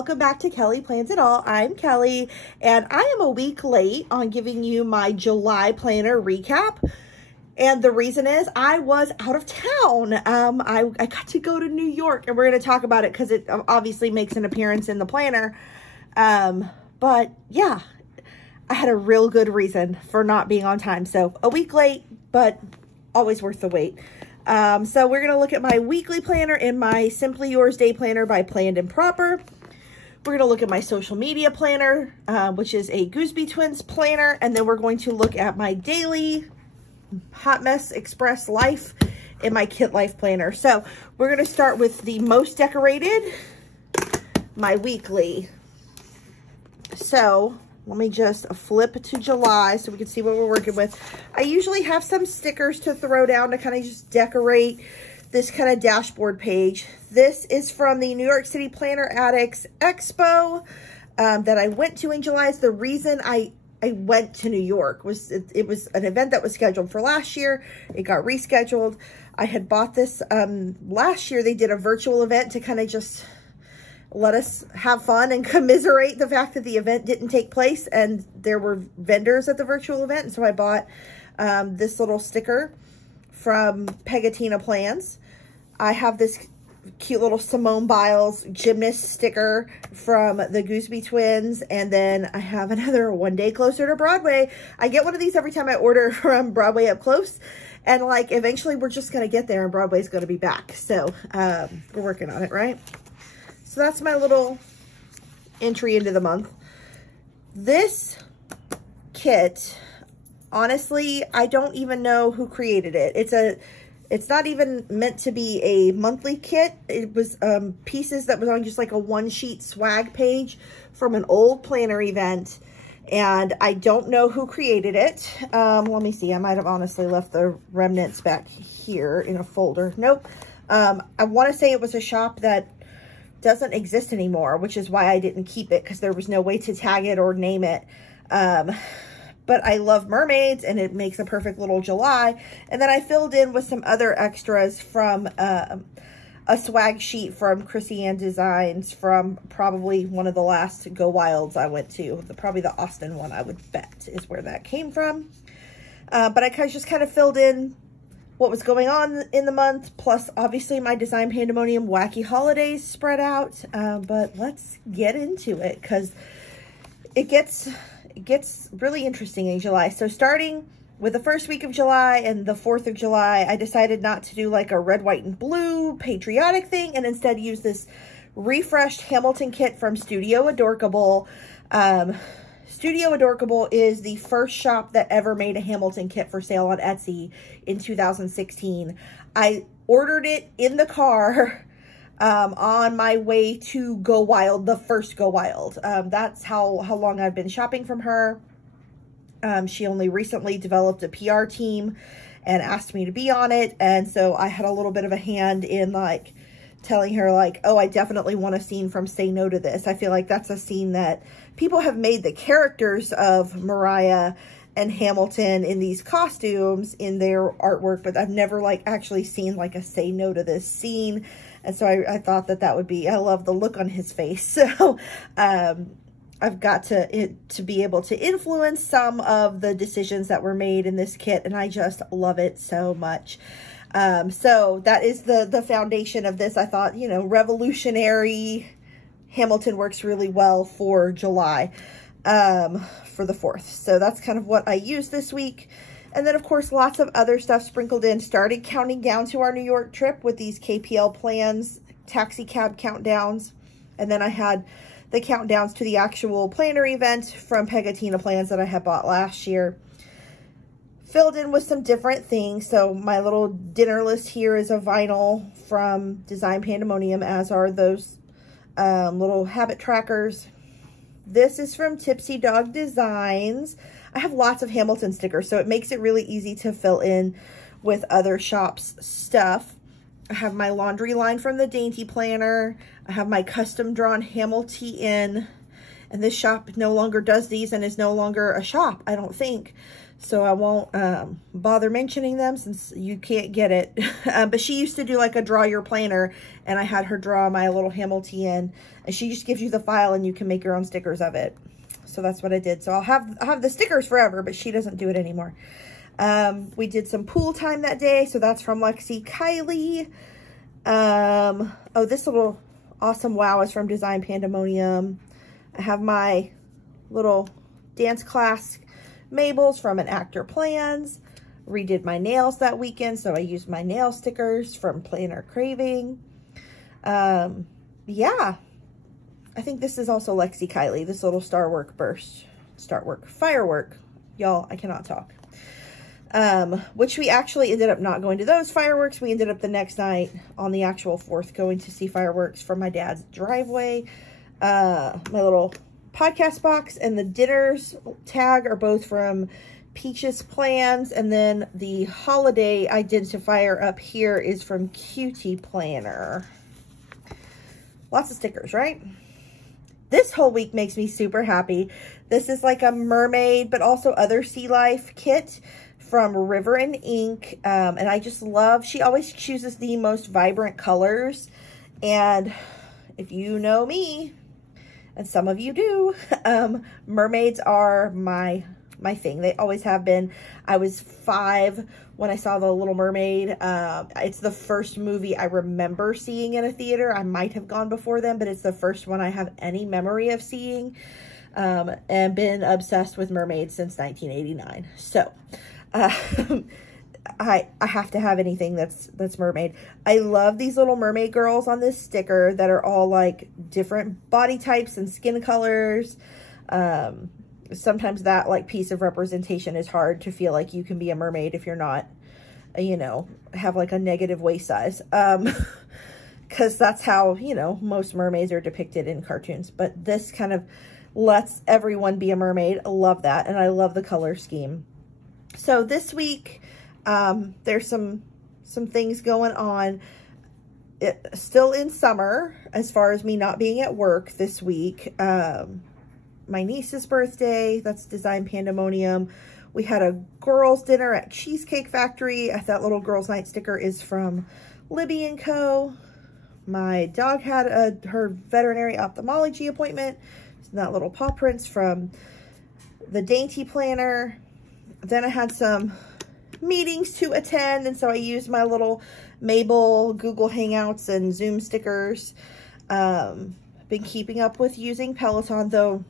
welcome back to Kelly Plans It All. I'm Kelly, and I am a week late on giving you my July planner recap. And the reason is I was out of town. I got to go to New York, and we're going to talk about it because it obviously makes an appearance in the planner. But yeah, I had a real good reason for not being on time. So a week late, but always worth the wait. So we're going to look at my weekly planner and my Simply Yours day planner by Planned and Proper. We're going to look at my social media planner, which is a Gooseby Twins planner. And then we're going to look at my daily Hot Mess Express Life and my Kit Life planner. So we're going to start with the most decorated, my weekly. So let me just flip to July so we can see what we're working with. I usually have some stickers to throw down to kind of just decorate this kind of dashboard page. This is from the New York City Planner Addicts Expo that I went to in July. The reason I went to New York was it was an event that was scheduled for last year. It got rescheduled. I had bought this last year. They did a virtual event to kind of just let us have fun and commiserate the fact that the event didn't take place, and there were vendors at the virtual event. And so I bought this little sticker from Pegatina Plans. I have this cute little Simone Biles gymnast sticker from the Gooseby Twins, and then I have another One Day Closer to Broadway. I get one of these every time I order from Broadway Up Close, and like eventually we're just gonna get there and Broadway's gonna be back. So we're working on it, right? So that's my little entry into the month. This kit, honestly, I don't even know who created it. It's not even meant to be a monthly kit. It was pieces that was on just like a one-sheet swag page from an old planner event. And I don't know who created it. Let me see. I might have honestly left the remnants back here in a folder. Nope. I want to say it was a shop that doesn't exist anymore, which is why I didn't keep it, because there was no way to tag it or name it. But I love mermaids, and it makes a perfect little July. And then I filled in with some other extras from a swag sheet from Chrissy Ann Designs from probably one of the last Go Wilds I went to. Probably the Austin one, I would bet, is where that came from. But I just kind of filled in what was going on in the month, plus obviously my Design Pandemonium Wacky Holidays spread out. But let's get into it, because it gets really interesting in July. So starting with the first week of July and the 4th of July, I decided not to do like a red, white, and blue patriotic thing, and instead use this refreshed Hamilton kit from Studio Adorkable. Studio Adorkable is the first shop that ever made a Hamilton kit for sale on Etsy in 2016. I ordered it in the car on my way to Go Wild, the first Go Wild. That's how long I've been shopping from her. She only recently developed a PR team and asked me to be on it. And so I had a little bit of a hand in like telling her like, oh, I definitely want a scene from Say No to This. I feel like that's a scene that people have made the characters of Mariah and Hamilton in these costumes in their artwork, but I've never like actually seen like a Say No to This scene. And so I thought that would be, I love the look on his face. So I've got to be able to influence some of the decisions that were made in this kit, and I just love it so much. So that is the foundation of this. I thought, you know, revolutionary Hamilton works really well for July, for the 4th. So that's kind of what I used this week. And then, of course, lots of other stuff sprinkled in. Started counting down to our New York trip with these KPL Plans taxi cab countdowns. And then I had the countdowns to the actual planner event from Pegatina Plans that I had bought last year. Filled in with some different things. So my little dinner list here is a vinyl from Design Pandemonium, as are those little habit trackers. This is from Tipsy Dog Designs. I have lots of Hamilton stickers, so it makes it really easy to fill in with other shops' stuff. I have my laundry line from the Dainty Planner. I have my custom drawn Hamilton, And this shop no longer does these and is no longer a shop, I don't think. So I won't bother mentioning them since you can't get it. But she used to do like a draw your planner, and I had her draw my little Hamilton, and she just gives you the file and you can make your own stickers of it. So that's what I did. So I'll have the stickers forever, but she doesn't do it anymore. We did some pool time that day, so that's from Lexi Kylie. Oh, this little awesome wow is from Design Pandemonium. I have my little dance class Mabel's from An Actor Plans. Redid my nails that weekend, so I used my nail stickers from Planner Craving. Yeah, I think this is also Lexi Kylie, this little firework. Y'all, I cannot talk. Which we actually ended up not going to those fireworks. We ended up the next night on the actual 4th going to see fireworks from my dad's driveway. My little podcast box and the dinners tag are both from Peach's Plans, and then the holiday identifier up here is from Cutie Planner. Lots of stickers, right? This whole week makes me super happy. This is like a mermaid, but also other sea life kit from River and Ink. And I just love, she always chooses the most vibrant colors. And if you know me, and some of you do, mermaids are my thing. They always have been. I was 5 when I saw The Little Mermaid. It's the first movie I remember seeing in a theater. I might have gone before then, but it's the first one I have any memory of seeing, and been obsessed with mermaids since 1989. So I have to have anything that's mermaid. I love these little mermaid girls on this sticker that are all like different body types and skin colors. Sometimes that like piece of representation is hard to feel like you can be a mermaid if you're not, you know, have like a negative waist size. Because that's how, you know, most mermaids are depicted in cartoons. But this kind of lets everyone be a mermaid. I love that. And I love the color scheme. So this week, there's some things going on. Still in summer as far as me not being at work this week. My niece's birthday, that's Design Pandemonium. We had a girls' dinner at Cheesecake Factory. That little girls' night sticker is from Libby & Co. My dog had her veterinary ophthalmology appointment. So that little paw prints from the Dainty Planner. Then I had some meetings to attend, and so I used my little Mabel Google Hangouts and Zoom stickers. Been keeping up with using Peloton, though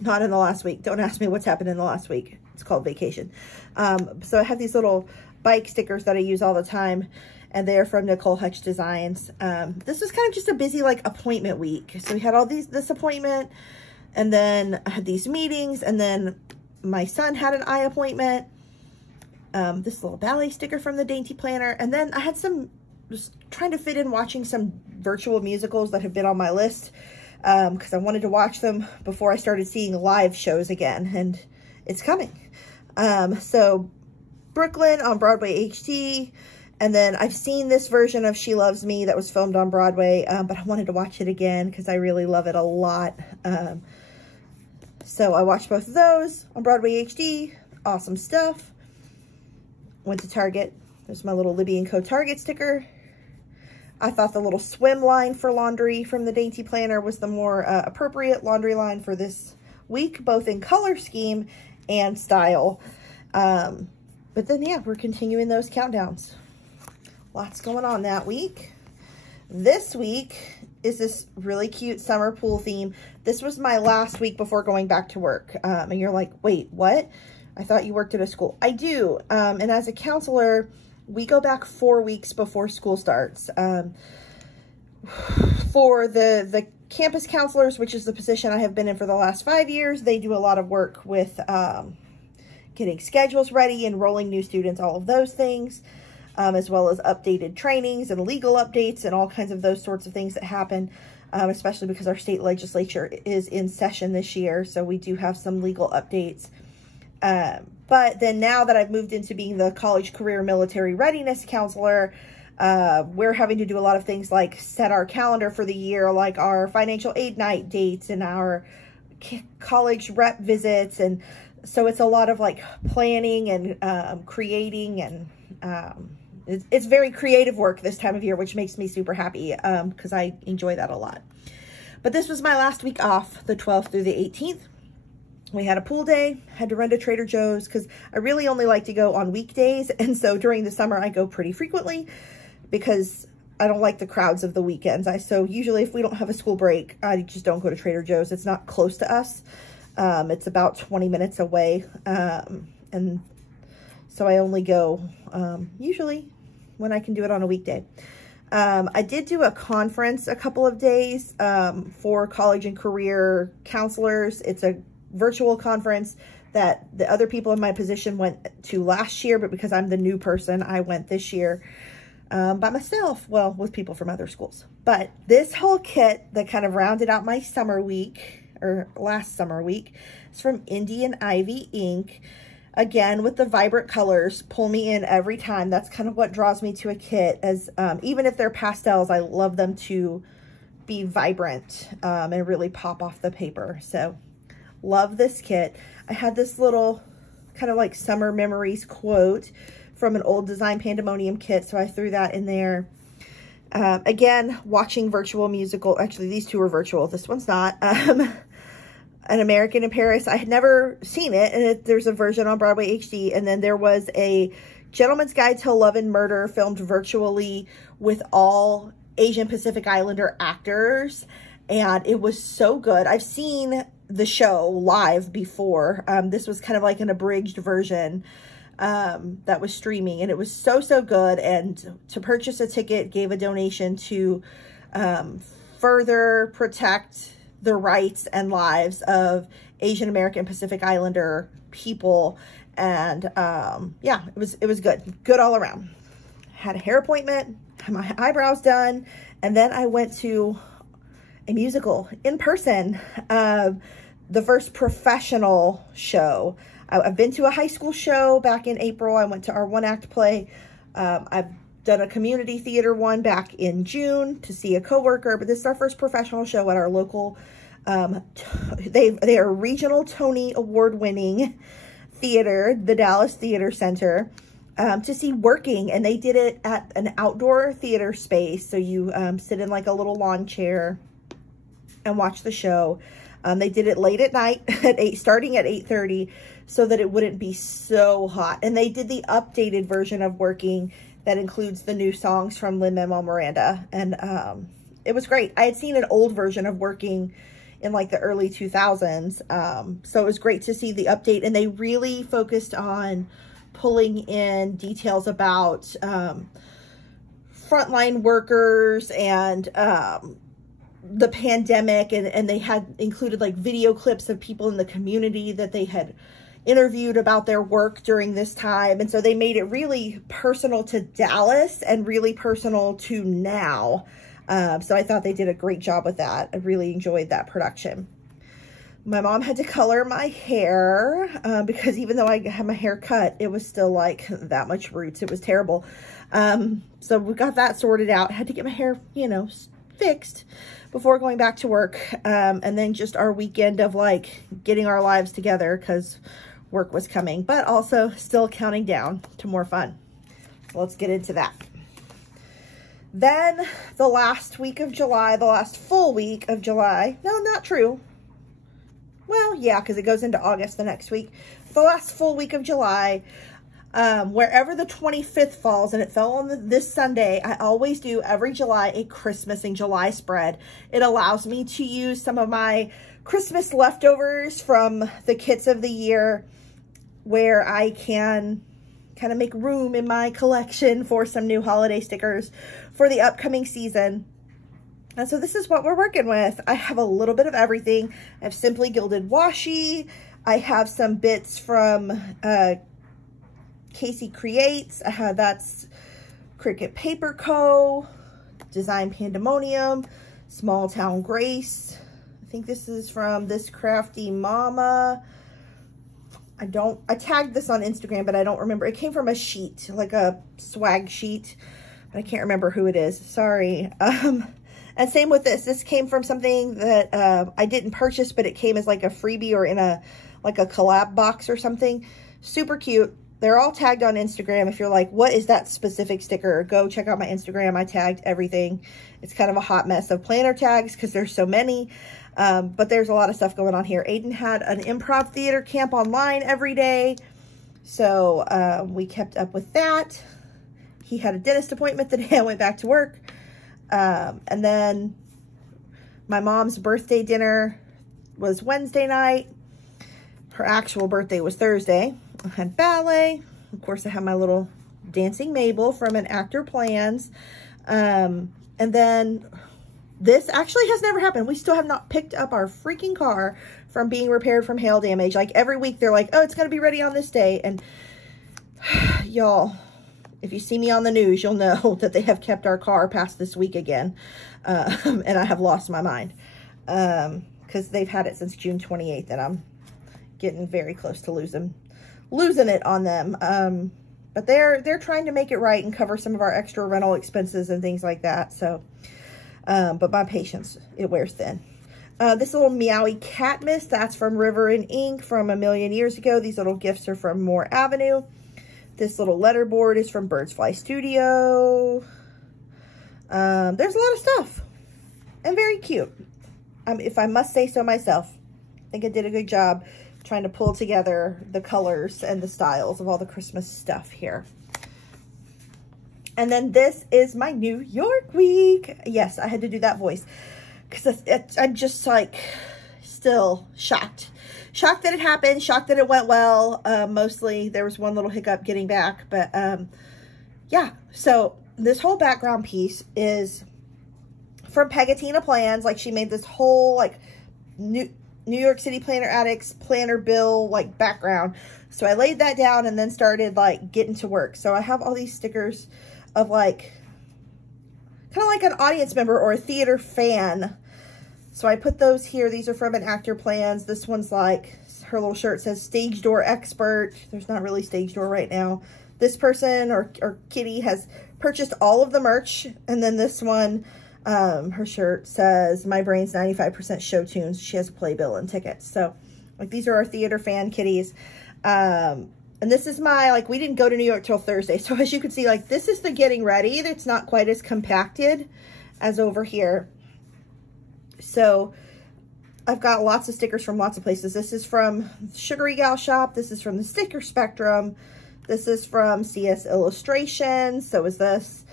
not in the last week. Don't ask me what's happened in the last week. It's called vacation. So I have these little bike stickers that I use all the time, and they're from Nicole Hutch Designs. This was kind of just a busy like appointment week. So we had all this appointment, and then I had these meetings, and then my son had an eye appointment. This little ballet sticker from the Dainty Planner. And then I had just trying to fit in watching some virtual musicals that have been on my list, because I wanted to watch them before I started seeing live shows again, and it's coming. So Brooklyn on Broadway HD, and then I've seen this version of She Loves Me that was filmed on Broadway, but I wanted to watch it again because I really love it a lot. So I watched both of those on Broadway HD. Awesome stuff. Went to Target. There's my little Libby & Co. Target sticker. I thought the little swim line for laundry from the Dainty Planner was the more appropriate laundry line for this week, both in color scheme and style. But then, yeah, we're continuing those countdowns. Lots going on that week. This week is this really cute summer pool theme. This was my last week before going back to work. And you're like, wait, what? I thought you worked at a school. I do. And as a counselor, we go back 4 weeks before school starts. For the campus counselors, which is the position I have been in for the last 5 years, they do a lot of work with getting schedules ready, enrolling new students, all of those things, as well as updated trainings and legal updates and all kinds of those sorts of things that happen, especially because our state legislature is in session this year. So we do have some legal updates. But then now that I've moved into being the college career military readiness counselor, we're having to do a lot of things like set our calendar for the year, like our financial aid night dates and our college rep visits, and so it's a lot of like planning and creating, and it's very creative work this time of year, which makes me super happy because I enjoy that a lot. But this was my last week off, the 12th through the 18th. We had a pool day, had to run to Trader Joe's because I really only like to go on weekdays. And so during the summer, I go pretty frequently because I don't like the crowds of the weekends. So usually if we don't have a school break, I just don't go to Trader Joe's. It's not close to us. It's about 20 minutes away. And so I only go usually when I can do it on a weekday. I did do a conference a couple of days for college and career counselors. It's a virtual conference that the other people in my position went to last year, but because I'm the new person, I went this year by myself, well, with people from other schools. But this whole kit that kind of rounded out my summer week, or last summer week, is from Indian Ivy Ink. Again, with the vibrant colors, pull me in every time. That's kind of what draws me to a kit, as even if they're pastels, I love them to be vibrant and really pop off the paper. So love this kit. I had this little kind of like summer memories quote from an old Design Pandemonium kit, so I threw that in there. Again, watching virtual musical. Actually, these two are virtual. This one's not. An American in Paris. I had never seen it, and there's a version on Broadway HD, and then there was a Gentleman's Guide to Love and Murder filmed virtually with all Asian Pacific Islander actors, and it was so good. I've seen the show live before. This was kind of like an abridged version that was streaming, and it was so good. And to purchase a ticket, gave a donation to further protect the rights and lives of Asian American Pacific Islander people. And yeah, it was good all around. Had a hair appointment, had my eyebrows done, and then I went to a musical in person. The first professional show. I've been to a high school show back in April. I went to our one-act play. I've done a community theater one back in June to see a coworker, but this is our first professional show at our local, they are regional Tony award-winning theater, the Dallas Theater Center, to see Working, and they did it at an outdoor theater space. So you sit in like a little lawn chair and watch the show. They did it late at night, starting at 8:30, so that it wouldn't be so hot. And they did the updated version of Working that includes the new songs from Lin-Manuel Miranda. And it was great. I had seen an old version of Working in like the early 2000s. So it was great to see the update. And they really focused on pulling in details about frontline workers and the pandemic, and they had included like video clips of people in the community that they had interviewed about their work during this time. And so they made it really personal to Dallas and really personal to now. So I thought they did a great job with that. I really enjoyed that production. My mom had to color my hair because even though I had my hair cut, it was still like that much roots. It was terrible. So we got that sorted out. Had to get my hair, you know, fixed before going back to work. And then just our weekend of like getting our lives together because work was coming, but also still counting down to more fun. Let's get into that. Then the last week of July, the last full week of July. No, not true. Well, yeah, because it goes into August the next week. The last full week of July, wherever the 25th falls, and it fell on this Sunday, I always do every July a Christmas in July spread. It allows me to use some of my Christmas leftovers from the kits of the year, where I can kind of make room in my collection for some new holiday stickers for the upcoming season. And so this is what we're working with. I have a little bit of everything. I have Simply Gilded Washi. I have some bits from Casey Creates. That's Cricut Paper Co., Design Pandemonium, Small Town Grace. I think this is from This Crafty Mama. I tagged this on Instagram, but I don't remember. It came from a sheet, like a swag sheet, but I can't remember who it is. Sorry. And same with this. This came from something that I didn't purchase, but it came as like a freebie or in a like a collab box or something. Super cute. They're all tagged on Instagram. If you're like, what is that specific sticker? Go check out my Instagram. I tagged everything. It's kind of a hot mess of planner tags because there's so many. But there's a lot of stuff going on here. Aiden had an improv theater camp online every day. So we kept up with that. He had a dentist appointment the day I went back to work. And then my mom's birthday dinner was Wednesday night. Her actual birthday was Thursday. I had ballet. Of course, I have my little Dancing Mabel from an Actor Plans. And then this actually has never happened. We still have not picked up our freaking car from being repaired from hail damage. Like every week they're like, oh, it's going to be ready on this day. And y'all, if you see me on the news, you'll know that they have kept our car past this week again. And I have lost my mind. Because they've had it since June 28th and I'm getting very close to losing it on them. But they're trying to make it right and cover some of our extra rental expenses and things like that. So, but my patience, it wears thin. This little meowy cat mist, that's from River and Ink from a million years ago. These little gifts are from Moore Avenue. This little letterboard is from Birds Fly Studio. There's a lot of stuff and very cute. If I must say so myself, I think I did a good job trying to pull together the colors and the styles of all the Christmas stuff here. And then this is my New York week. Yes, I had to do that voice because I'm just like still shocked. Shocked that it happened, shocked that it went well. Mostly there was one little hiccup getting back, but yeah. So this whole background piece is from Pegatina Plans. Like she made this whole like New York City Planner Addicts planner bill like background. So I laid that down and then started like getting to work. So I have all these stickers of like kind of like an audience member or a theater fan. So I put those here. These are from an Actor Plans. This one's like, her little shirt says stage door expert. There's not really stage door right now. This person or Kitty has purchased all of the merch. And then this one, her shirt says my brain's 95% show tunes. She has a playbill and tickets. So like these are our theater fan kitties. And this is my, like, we didn't go to New York till Thursday. So as you can see, like this is the getting ready. It's not quite as compacted as over here. So I've got lots of stickers from lots of places. This is from Sugary Gal Shop. This is from the Sticker Spectrum. This is from CS Illustrations. So is this.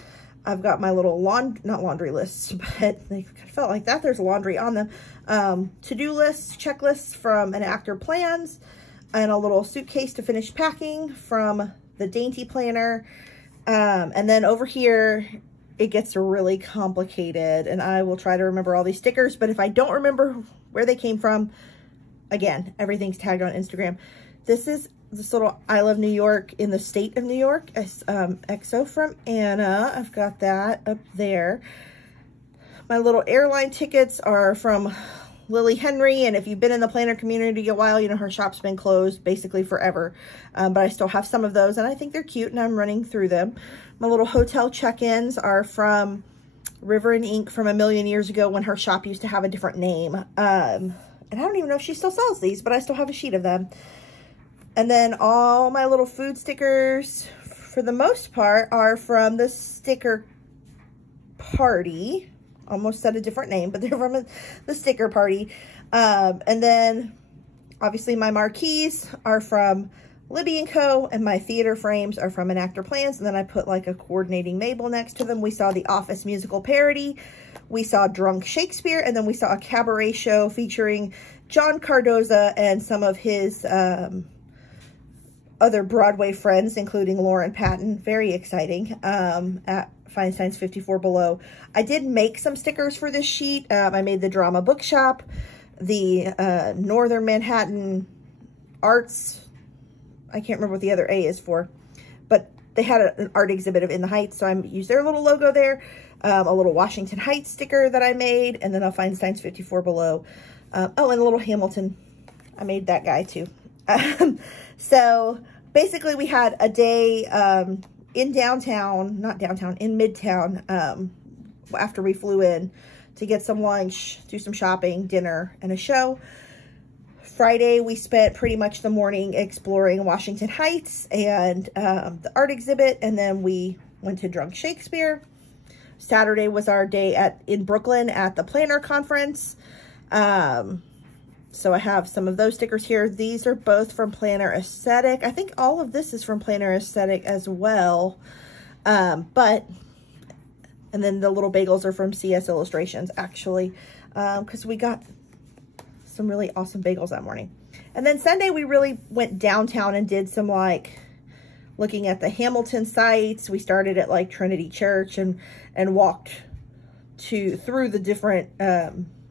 I've got my little not laundry lists, but they felt like that. There's laundry on them. To-do lists, checklists from an Actor Plans, and a little suitcase to finish packing from the Dainty Planner. And then over here, it gets really complicated, and I will try to remember all these stickers, but if I don't remember where they came from, again, everything's tagged on Instagram. This is this little I Love New York in the state of New York, XO from Anna. I've got that up there. My little airline tickets are from Lily Henry, and if you've been in the planner community a while, you know her shop's been closed basically forever, but I still have some of those, and I think they're cute, and I'm running through them. My little hotel check-ins are from River and Ink from a million years ago when her shop used to have a different name, and I don't even know if she still sells these, but I still have a sheet of them. And then all my little food stickers, for the most part, are from the Sticker Party. Almost said a different name, but they're from the Sticker Party. And then, obviously, my marquees are from Libby & Co. And my theater frames are from an Actor Plans. And then I put, like, a coordinating Mabel next to them. We saw the Office musical parody. We saw Drunk Shakespeare. And then we saw a cabaret show featuring John Cardoza and some of his other Broadway friends, including Lauren Patton. Very exciting. At Feinstein's 54 Below. I did make some stickers for this sheet. I made the Drama Bookshop, the Northern Manhattan Arts. I can't remember what the other A is for, but they had an art exhibit of In the Heights, so I used their little logo there. A little Washington Heights sticker that I made, and then a Feinstein's 54 Below. Oh, and a little Hamilton. I made that guy too. So basically we had a day in downtown, not downtown, in Midtown, after we flew in to get some lunch, do some shopping, dinner, and a show. Friday, we spent pretty much the morning exploring Washington Heights and the art exhibit, and then we went to Drunk Shakespeare. Saturday was our day in Brooklyn at the Planner Conference. So I have some of those stickers here. These are both from Planner Aesthetic. I think all of this is from Planner Aesthetic as well. And then the little bagels are from CS Illustrations, actually, because we got some really awesome bagels that morning. And then Sunday, we really went downtown and did some, like, looking at the Hamilton sites. We started at, like, Trinity Church and walked through the different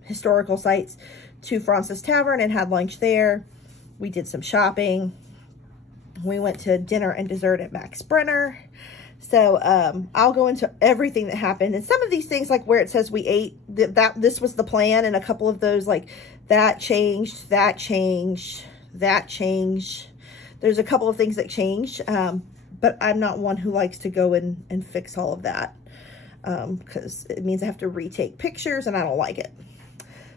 historical sites to Francis Tavern and had lunch there. We did some shopping. We went to dinner and dessert at Max Brenner. So I'll go into everything that happened. And some of these things, like where it says we ate, this was the plan. And a couple of those, like, that changed, that changed, that changed. There's a couple of things that changed. But I'm not one who likes to go in and fix all of that. Because it means I have to retake pictures and I don't like it.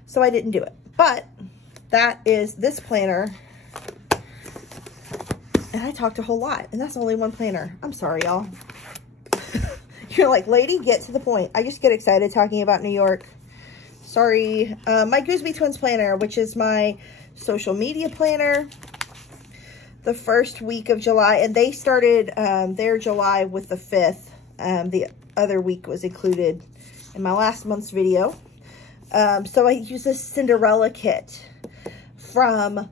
So I didn't do it. But that is this planner. And I talked a whole lot. And that's only one planner. I'm sorry, y'all. You're like, lady, get to the point. I just get excited talking about New York. Sorry. My Gooseby Twins planner, which is my social media planner. The first week of July. And they started their July with the 5th. The other week was included in my last month's video. So I use this Cinderella kit from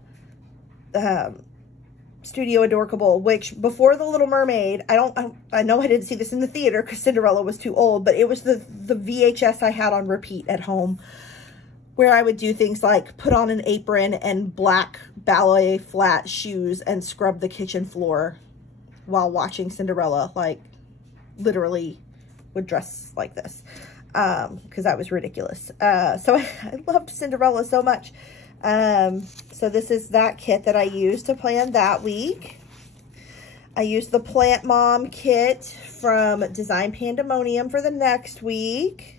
Studio Adorkable, which before The Little Mermaid, I know I didn't see this in the theater because Cinderella was too old, but it was the VHS I had on repeat at home, where I would do things like put on an apron and black ballet flat shoes and scrub the kitchen floor while watching Cinderella, like literally would dress like this. Because that was ridiculous. So I loved Cinderella so much. So this is that kit that I used to plan that week. I used the Plant Mom kit from Design Pandemonium for the next week.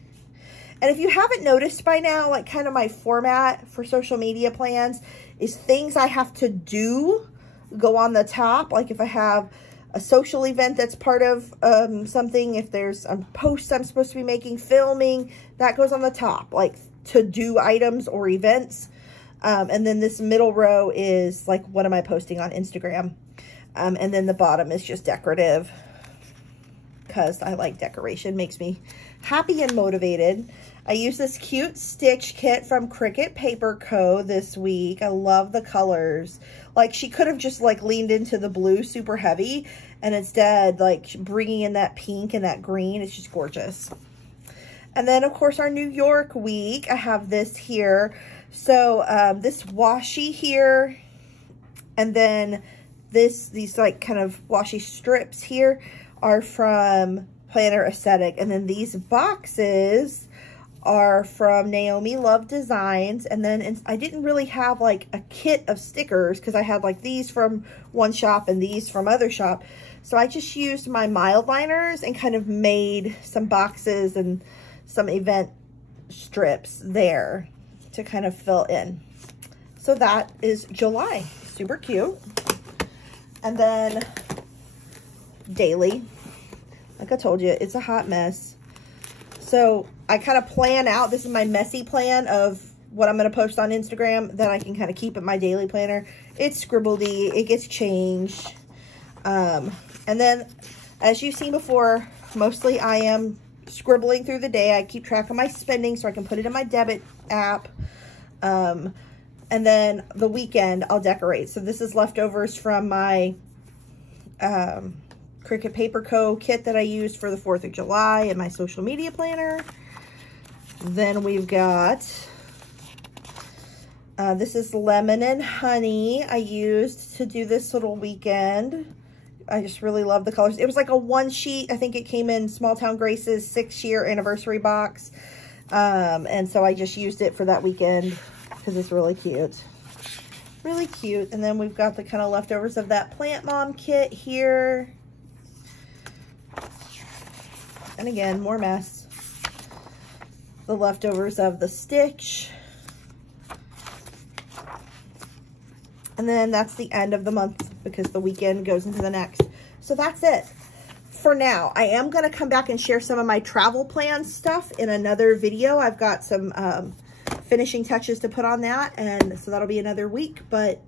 And if you haven't noticed by now, like kind of my format for social media plans is things I have to do go on the top. Like if I have a social event that's part of something, if there's a post I'm supposed to be making, filming, that goes on the top, like to-do items or events. And then this middle row is like, what am I posting on Instagram? And then the bottom is just decorative because I like decoration, makes me happy and motivated. I use this cute stitch kit from Cricut Paper Co. this week. I love the colors. Like, she could have just, like, leaned into the blue super heavy, and instead, like, bringing in that pink and that green. It's just gorgeous. And then, of course, our New York week. I have this here. So, this washi here, and then these, like, kind of washi strips here are from Planner Aesthetic. And then these boxes are from Naomi Love Designs. And then I didn't really have like a kit of stickers because I had like these from one shop and these from other shop. So I just used my mild liners and kind of made some boxes and some event strips there to kind of fill in. So that is July. Super cute. And then daily, like I told you, it's a hot mess. So I kind of plan out, this is my messy plan of what I'm going to post on Instagram that I can kind of keep in my daily planner. It's scribbledy, it gets changed. And then, as you've seen before, mostly I am scribbling through the day. I keep track of my spending so I can put it in my debit app. And then the weekend I'll decorate. So this is leftovers from my Cricut Paper Co. kit that I used for the 4th of July and my social media planner. Then we've got, this is lemon and honey I used to do this little weekend. I just really love the colors. It was like a one sheet. I think it came in Small Town Grace's 6-year anniversary box. And so I just used it for that weekend because it's really cute. Really cute. And then we've got the kind of leftovers of that Plant Mom kit here. And again, more mess. the leftovers of the stitch. And then that's the end of the month because the weekend goes into the next. So that's it for now. I am going to come back and share some of my travel plan stuff in another video. I've got some finishing touches to put on that, and so that'll be another week. But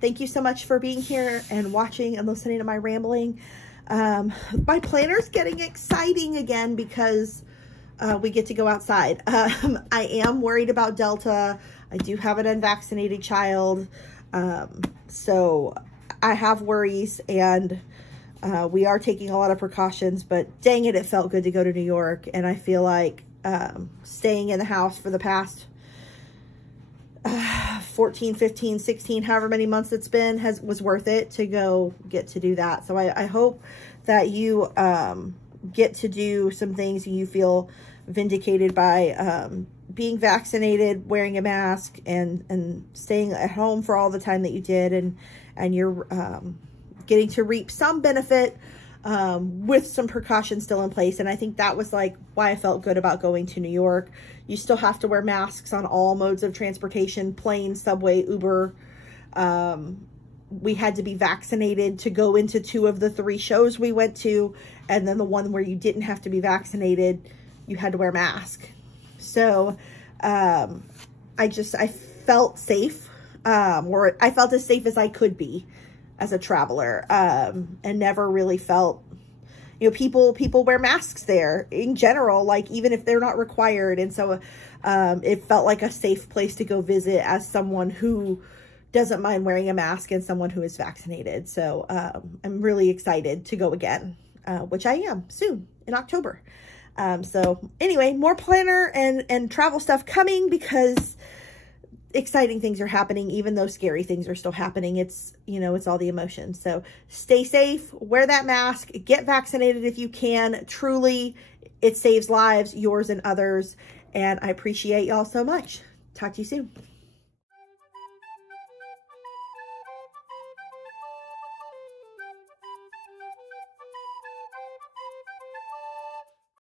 thank you so much for being here and watching and listening to my rambling. My planner's getting exciting again because we get to go outside. I am worried about Delta. I do have an unvaccinated child. So I have worries, and we are taking a lot of precautions, but dang it, it felt good to go to New York. And I feel like staying in the house for the past 14, 15, 16, however many months it's been, was worth it to go get to do that. So I hope that you get to do some things you feel vindicated by being vaccinated, wearing a mask, and staying at home for all the time that you did, and you're getting to reap some benefit with some precautions still in place. And I think that was like why I felt good about going to New York. You still have to wear masks on all modes of transportation, plane, subway, Uber. We had to be vaccinated to go into 2 of the 3 shows we went to. And then the one where you didn't have to be vaccinated, you had to wear a mask. So I felt safe, or I felt as safe as I could be as a traveler, and never really felt, you know, people wear masks there in general, like even if they're not required. And so it felt like a safe place to go visit as someone who doesn't mind wearing a mask and someone who is vaccinated. So I'm really excited to go again, which I am soon in October. So anyway, more planner and travel stuff coming because exciting things are happening, even though scary things are still happening. It's, you know, it's all the emotions. So stay safe, wear that mask, get vaccinated if you can. Truly, it saves lives, yours and others. And I appreciate y'all so much. Talk to you soon.